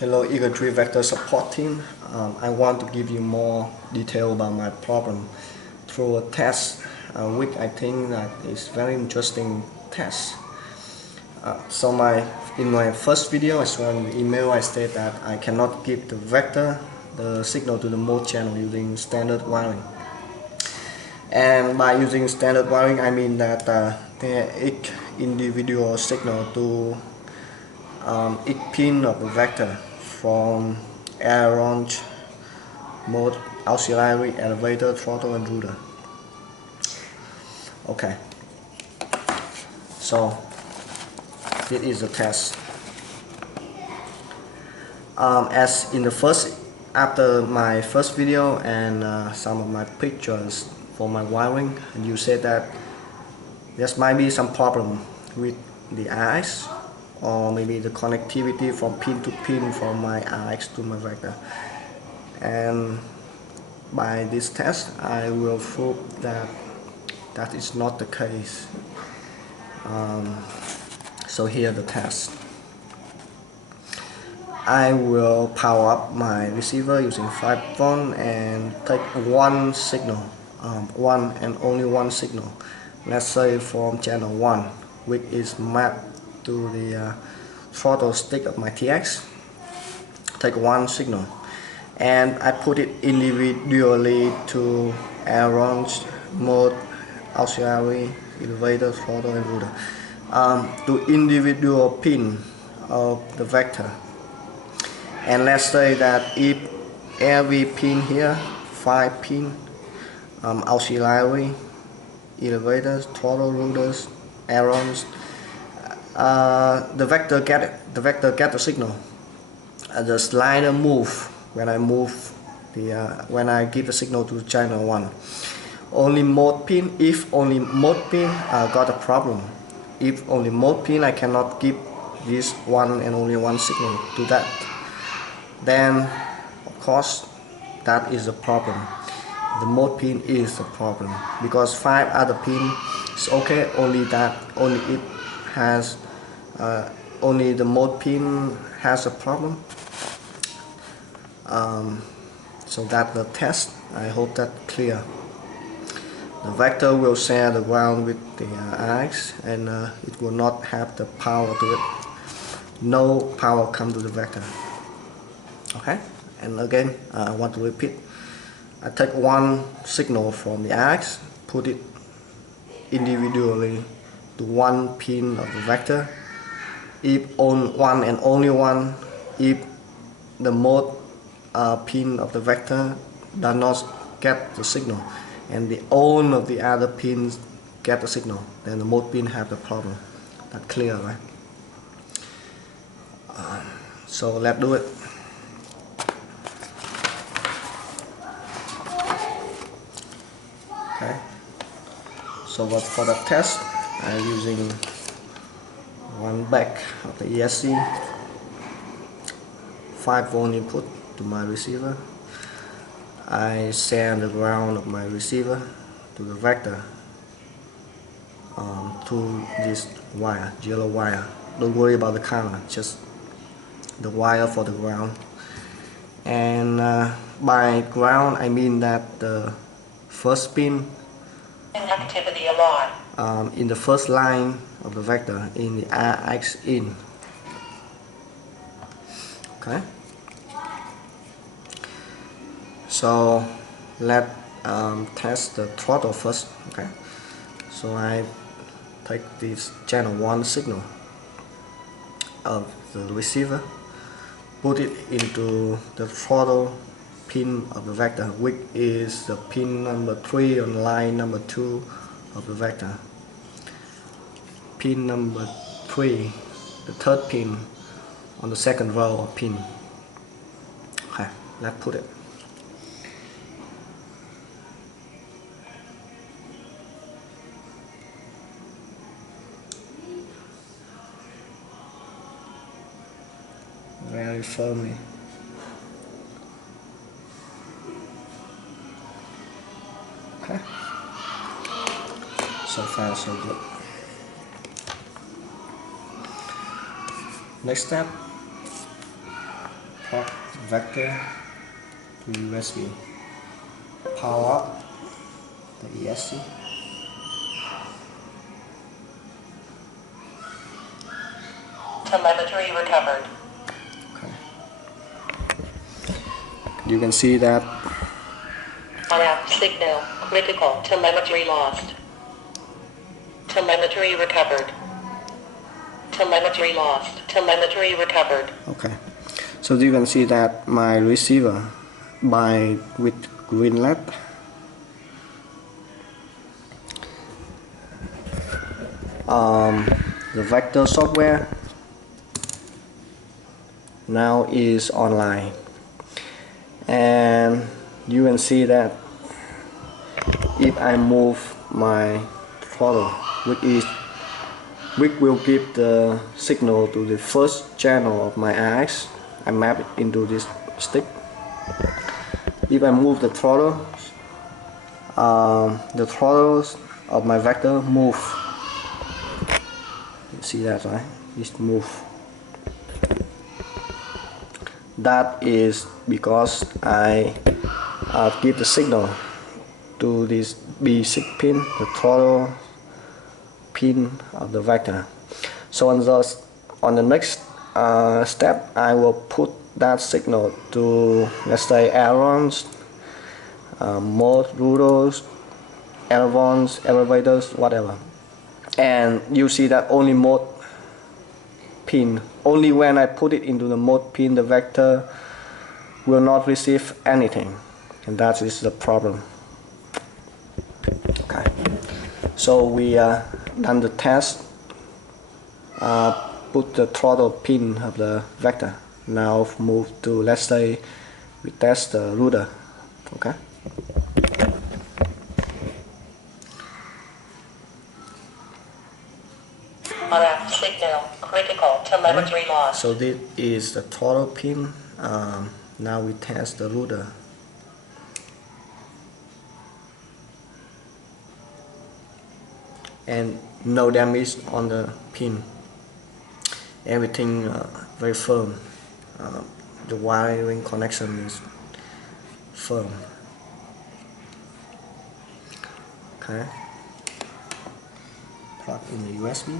Hello Eagle 3 Vector Support Team. I want to give you more detail about my problem through a test which I think that is very interesting test. In my first video I saw in the email I state that I cannot give the vector the signal to the mode channel using standard wiring. And by using standard wiring I mean that each individual signal to each pin of the vector from aileron, mode, auxiliary, elevator, throttle and rudder. Okay, so this is the test. After my first video and some of my pictures for my wiring, and you said that there might be some problem with the RX or maybe the connectivity from pin to pin from my RX to my vector. And by this test I will prove that that is not the case. So here the test. I will power up my receiver using 5 volt and take one signal, one and only one signal, let's say from channel 1, which is mapped to the throttle stick of my TX. Take one signal and I put it individually to ailerons, mode, auxiliary, elevator, throttle and rudder, to individual pin of the vector. And let's say that if every pin here, 5 pin, auxiliary, elevators, throttle, rudders, ailerons, the vector get it. The vector get the signal. The slider move when I when I give the signal to channel 1. Only mode pin. If only mode pin got a problem. If only mode pin, I cannot give this one and only one signal to that. Then of course that is the problem. The mode pin is the problem because 5 other pin is okay. Only it has only the mode pin has a problem. So that's the test. I hope that's clear. The vector will share the ground with the RX and it will not have the power to it. No power come to the vector. Okay, and again I want to repeat. I take one signal from the RX, put it individually to one pin of the vector. If on one and only one, if the mode pin of the vector does not get the signal and the all of the other pins get the signal, then the mode pin have the problem. That's clear, right? So let's do it. Okay, so for the test I'm using one back of the ESC, 5 volt input to my receiver. I send the ground of my receiver to the vector to this wire, yellow wire. Don't worry about the color, just the wire for the ground. And by ground I mean that the first pin activity alarm in the first line of the vector in the RX in. Okay, so let's test the throttle first. Okay, so I take this channel 1 signal of the receiver, put it into the throttle pin of the vector, which is the pin number 3 on line number 2 of the vector. Pin number 3, the third pin on the second row of pin. Okay, let's put it. Very firmly. Okay, so far so good. Next step, Plug the vector to USB. Power up the ESC. Telemetry recovered. Okay. You can see that On-app signal critical. Telemetry lost. Telemetry recovered. Telemetry lost. Telemetry recovered. okay. So you can see that my receiver with green LED the vector software now is online, and you can see that if I move my throttle, which will give the signal to the first channel of my RX, I map it into this stick. If I move the throttles of my vector move. You see that, right? It move. That is because I give the signal to this B6 pin, the throttle pin of the vector. So on the next step, I will put that signal to, let's say, ailerons, mode, rudders, ailerons, elevators, whatever. And you see that only mode pin, only when I put it into the mode pin, the vector will not receive anything, and that is the problem. Okay, so we done the test, put the throttle pin of the vector. Now move to, let's say, we test the rudder. Okay. On-app signal critical. Telemetry lost. So this is the throttle pin. Now we test the rudder. And no damage on the pin. Everything very firm. The wiring connection is firm. Okay. Plug in the USB.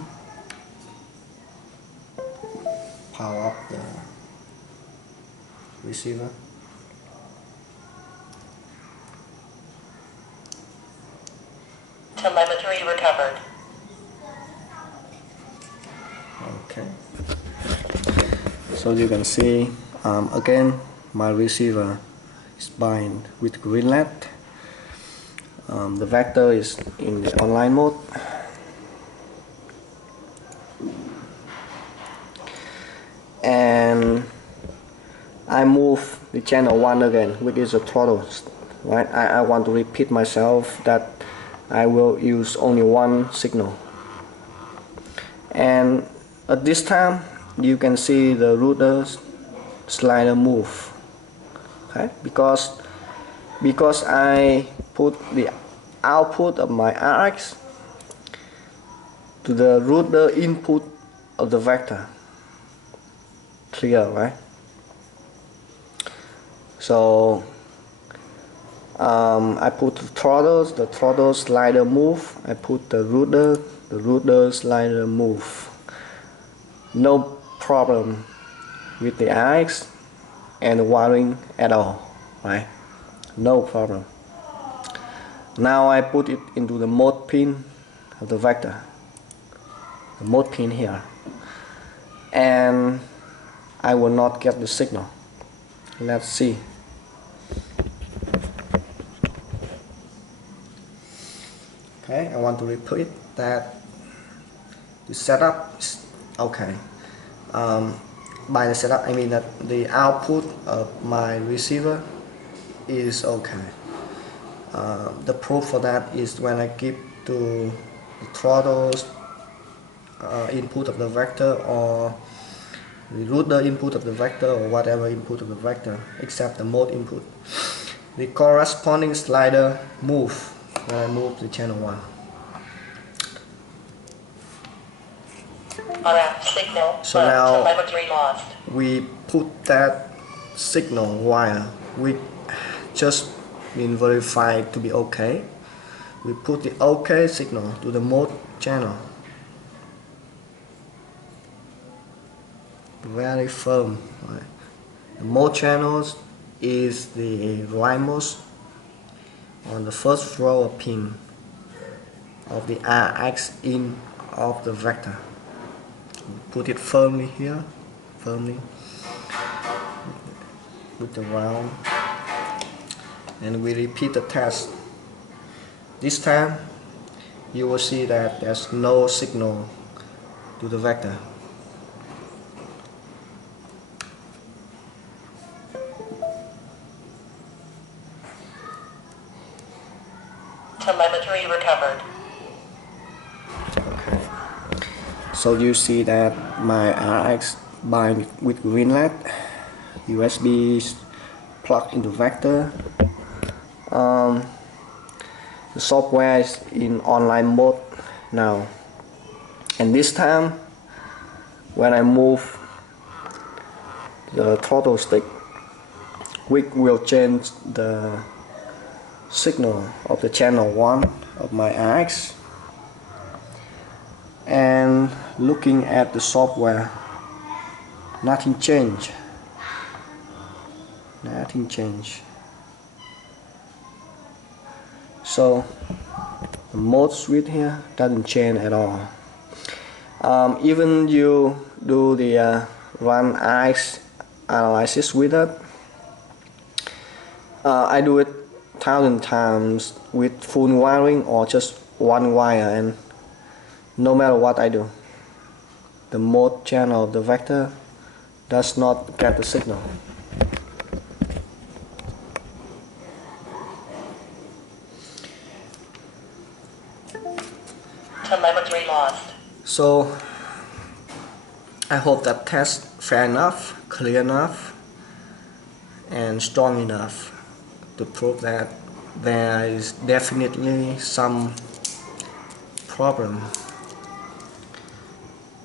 Power up the receiver. Telemetry recovered. Okay. So you can see again my receiver is bind with green LED. The vector is in the online mode. And I move the channel 1 again, which is the throttle, right? I want to repeat myself that I will use only one signal. And at this time you can see the rudder slider move, okay? Because I put the output of my RX to the rudder input of the vector. Clear, right? So I put the throttle slider move. I put the rudder slider move. No problem with the RX and the wiring at all, right? No problem. Now I put it into the mode pin of the vector, the mode pin here, and I will not get the signal. Let's see. Okay, I want to repeat that the setup is okay. By the setup, I mean that the output of my receiver is okay. The proof for that is when I give to the throttles input of the vector, or the rudder input of the vector, or whatever input of the vector except the mode input, the corresponding slider move when I move the channel 1. On-app signal. So now telemetry lost. we put that signal wire which just been verified to be okay. We put the OK signal to the mode channel. Very firm. Right. The mode channels is the rightmost on the first row of pin of the RX in of the vector. Put it firmly here, firmly with the round, and we repeat the test. This time you will see that there's no signal to the vector. Telemetry recovered. Okay. So you see that my RX bind with green LED, USB plugged into vector. The software is in online mode now, and this time when I move the throttle stick, we will change the signal of the channel 1 of my RX. And looking at the software, nothing changed. Nothing changed. So the mode switch here doesn't change at all. Even you do the run RX analysis with it, I do it 1,000 times with full wiring or just one wire, and no matter what I do, the mode channel of the vector does not get the signal. Telemetry lost. So I hope that test fair enough, clear enough, and strong enough to prove that there is definitely some problem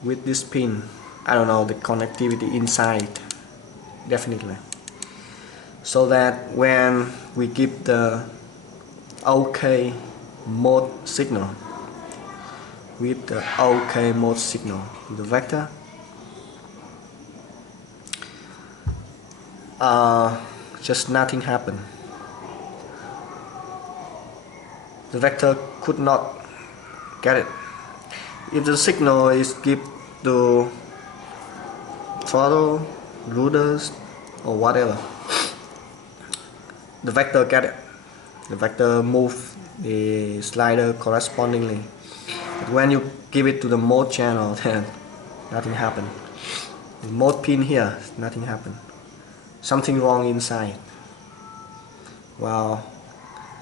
with this pin. I don't know, the connectivity inside, definitely. So that when we give the OK mode signal with the OK mode signal to the vector, just nothing happened. The vector could not get it. If the signal is given to throttle, rudders, or whatever, the vector get it. The vector move the slider correspondingly. But when you give it to the mode channel, then nothing happened. The mode pin here, nothing happened. Something wrong inside. Well,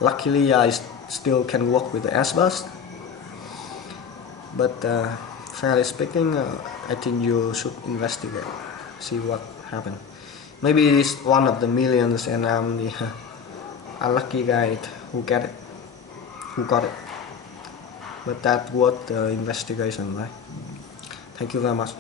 luckily I still can work with the S-bus, but fairly speaking, I think you should investigate, see what happened. Maybe it's one of the millions and I'm the unlucky guy who got it. But that worth the investigation, right? Thank you very much.